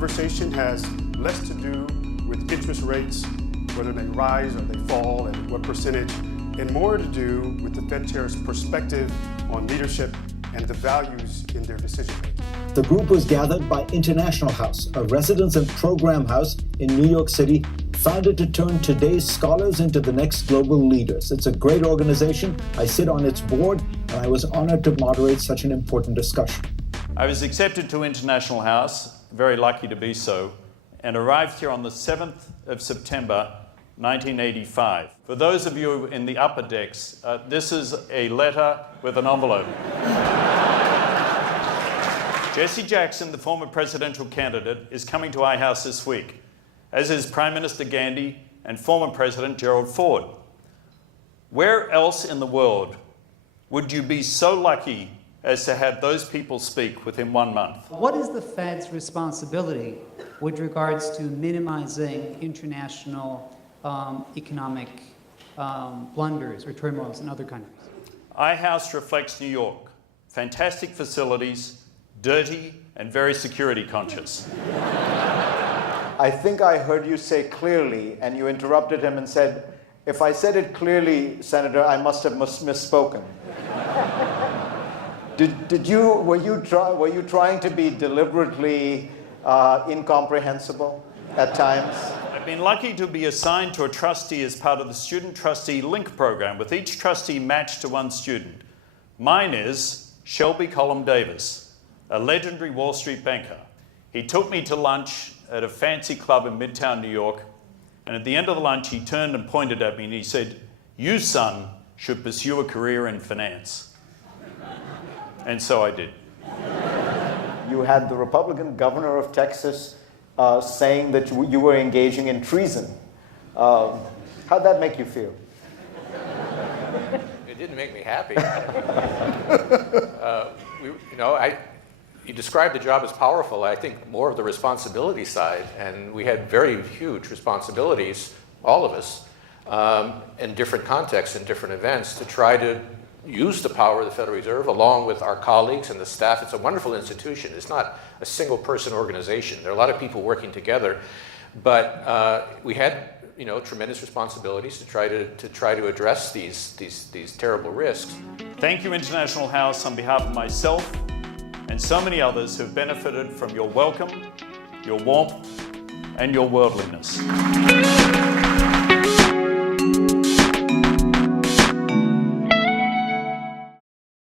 conversation has less to do with interest rates, whether they rise or they fall, and what percentage, and more to do with the Fed Chair's perspective on leadership and the values in their decision-making. The group was gathered by International House, a residence and program house in New York City, founded to turn today's scholars into the next global leaders. It's a great organization. I sit on its board, and I was honored to moderate such an important discussion. I was accepted to International House, very lucky to be so, and arrived here on the 7th of September, 1985. For those of you in the upper decks, this is a letter with an envelope. Jesse Jackson, the former presidential candidate, is coming to our house this week, as is Prime Minister Gandhi and former President Gerald Ford. Where else in the world would you be so lucky as to have those people speak within 1 month? What is the Fed's responsibility with regards to minimizing international economic blunders or turmoils in other countries? Our house reflects New York. Fantastic facilities, dirty and very security conscious. I think I heard you say clearly, and you interrupted him and said, if I said it clearly, Senator, I must have misspoken. Were you trying to be deliberately incomprehensible at times? I've been lucky to be assigned to a trustee as part of the Student Trustee Link program, with each trustee matched to one student. Mine is Shelby Colum Davis, a legendary Wall Street banker. He took me to lunch at a fancy club in Midtown New York, and at the end of the lunch he turned and pointed at me and he said, "You, son, should pursue a career in finance." And so I did. You had the Republican governor of Texas saying that you were engaging in treason. How'd that make you feel? It didn't make me happy. You described the job as powerful. I think more of the responsibility side, and we had very huge responsibilities, all of us, in different contexts and different events, to try to use the power of the Federal Reserve along with our colleagues and the staff. It's a wonderful institution. It's not a single person organization. There are a lot of people working together, but we had tremendous responsibilities to try to address these terrible risks. Thank you, International House, on behalf of myself and so many others who have benefited from your welcome, your warmth, and your worldliness.